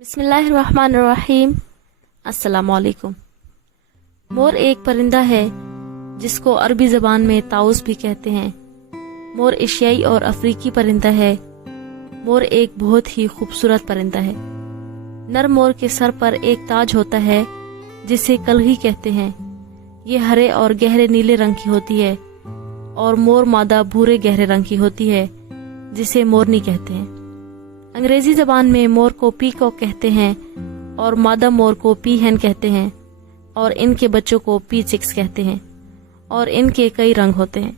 بسم اللہ الرحمن الرحیم۔ السلام علیکم۔ مور ایک پرندہ ہے جس کو عربی زبان میں طاؤس بھی کہتے ہیں۔ مور ایشیائی اور افریقی پرندہ ہے۔ مور ایک بہت ہی خوبصورت پرندہ ہے۔ نر مور کے سر پر ایک تاج ہوتا ہے جسے کلغی کہتے ہیں۔ یہ ہرے اور گہرے نیلے رنگ کی ہوتی ہے اور مور مادہ بھورے گہرے رنگ کی ہوتی ہے جسے مورنی کہتے ہیں۔ انگریزی زبان میں مور کو پیکاک کہتے ہیں اور مادہ مور کو پی ہین کہتے ہیں اور ان کے بچوں کو پی چکس کہتے ہیں اور ان کے کئی رنگ ہوتے ہیں۔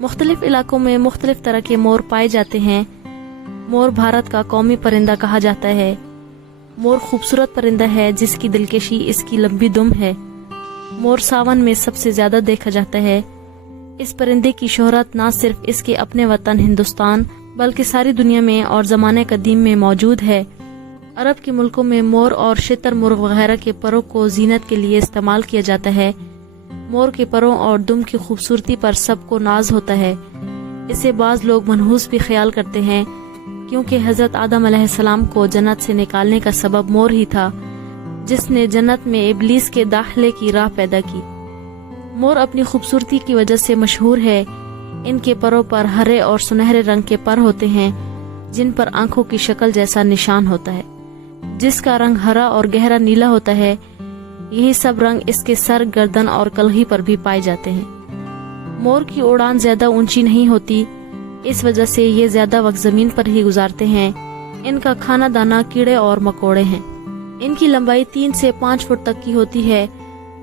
مختلف علاقوں میں مختلف طرح کے مور پائے جاتے ہیں۔ مور بھارت کا قومی پرندہ کہا جاتا ہے۔ مور خوبصورت پرندہ ہے جس کی دلکشی اس کی لمبی دم ہے۔ مور ساون میں سب سے زیادہ دیکھا جاتا ہے۔ اس پرندے کی شہرت نہ صرف اس کے اپنے وطن ہندوستان بلکہ ساری دنیا میں اور زمانے قدیم میں موجود ہے۔ عرب کے ملکوں میں مور اور شتر مرغ وغیرہ کے پروں کو زینت کے لیے استعمال کیا جاتا ہے۔ مور کے پروں اور دم کی خوبصورتی پر سب کو ناز ہوتا ہے۔ اسے بعض لوگ منحوس بھی خیال کرتے ہیں کیونکہ حضرت آدم علیہ السلام کو جنت سے نکالنے کا سبب مور ہی تھا جس نے جنت میں ابلیس کے داخلے کی راہ پیدا کی۔ مور اپنی خوبصورتی کی وجہ سے مشہور ہے۔ ان کے پروں پر ہرے اور سنہرے رنگ کے پر ہوتے ہیں جن پر آنکھوں کی شکل جیسا نشان ہوتا ہے جس کا رنگ ہرا اور گہرا نیلا ہوتا ہے۔ یہی سب رنگ اس کے سر، گردن اور کلغی پر بھی پائے جاتے ہیں۔ مور کی اڑان زیادہ اونچی نہیں ہوتی، اس وجہ سے یہ زیادہ وقت زمین پر ہی گزارتے ہیں۔ ان کا کھانا دانا کیڑے اور مکوڑے ہیں۔ ان کی لمبائی 3 سے 5 فٹ تک کی ہوتی ہے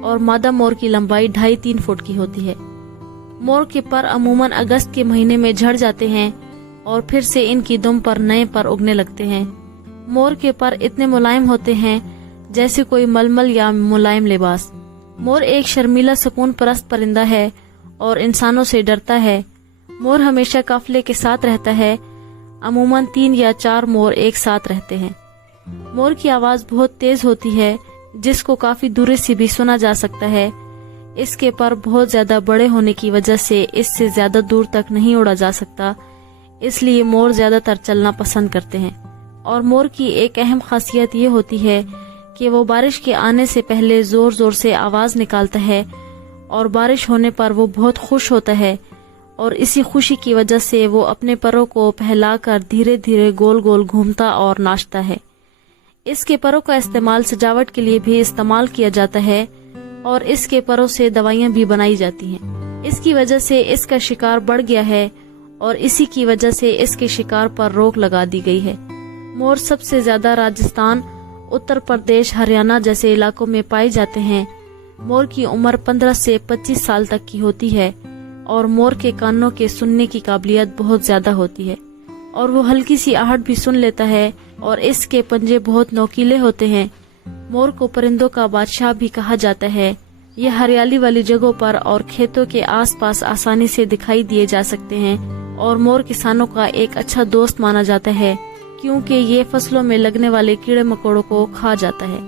اور مادہ مور کی لمبائی 2.5-3 فٹ کی ہوتی ہے۔ مور کے پر عموماً اگست کے مہینے میں جھڑ جاتے ہیں اور پھر سے ان کی دم پر نئے پر اگنے لگتے ہیں۔ مور کے پر اتنے ملائم ہوتے ہیں جیسے کوئی ململ یا ملائم لباس۔ مور ایک شرمیلا سکون پرست پرندہ ہے اور انسانوں سے ڈرتا ہے۔ مور ہمیشہ قافلے کے ساتھ رہتا ہے۔ عموماً 3 یا 4 مور ایک ساتھ رہتے ہیں۔ مور کی آواز بہت تیز ہوتی ہے جس کو کافی دوری سے بھی سنا جا سکتا ہے۔ اس کے پر بہت زیادہ بڑے ہونے کی وجہ سے اس سے زیادہ دور تک نہیں اڑا جا سکتا، اس لیے مور زیادہ تر چلنا پسند کرتے ہیں۔ اور مور کی ایک اہم خاصیت یہ ہوتی ہے کہ وہ بارش کے آنے سے پہلے زور زور سے آواز نکالتا ہے اور بارش ہونے پر وہ بہت خوش ہوتا ہے اور اسی خوشی کی وجہ سے وہ اپنے پروں کو پھیلا کر دھیرے دھیرے گول گول گھومتا اور ناچتا ہے۔ اس کے پروں کا استعمال سجاوٹ کے لیے بھی استعمال کیا جاتا ہے اور اس کے پروں سے دوائیاں بھی بنائی جاتی ہیں۔ اس کی وجہ سے اس کا شکار بڑھ گیا ہے اور اسی کی وجہ سے اس کے شکار پر روک لگا دی گئی ہے۔ مور سب سے زیادہ راجستھان، اتر پردیش، ہریانہ جیسے علاقوں میں پائے جاتے ہیں۔ مور کی عمر 15 سے 25 سال تک کی ہوتی ہے اور مور کے کانوں کے سننے کی قابلیت بہت زیادہ ہوتی ہے اور وہ ہلکی سی آہٹ بھی سن لیتا ہے اور اس کے پنجے بہت نوکیلے ہوتے ہیں۔ مور کو پرندوں کا بادشاہ بھی کہا جاتا ہے۔ یہ ہریالی والی جگہوں پر اور کھیتوں کے آس پاس آسانی سے دکھائی دیے جا سکتے ہیں اور مور کسانوں کا ایک اچھا دوست مانا جاتا ہے کیونکہ یہ فصلوں میں لگنے والے کیڑے مکوڑوں کو کھا جاتا ہے۔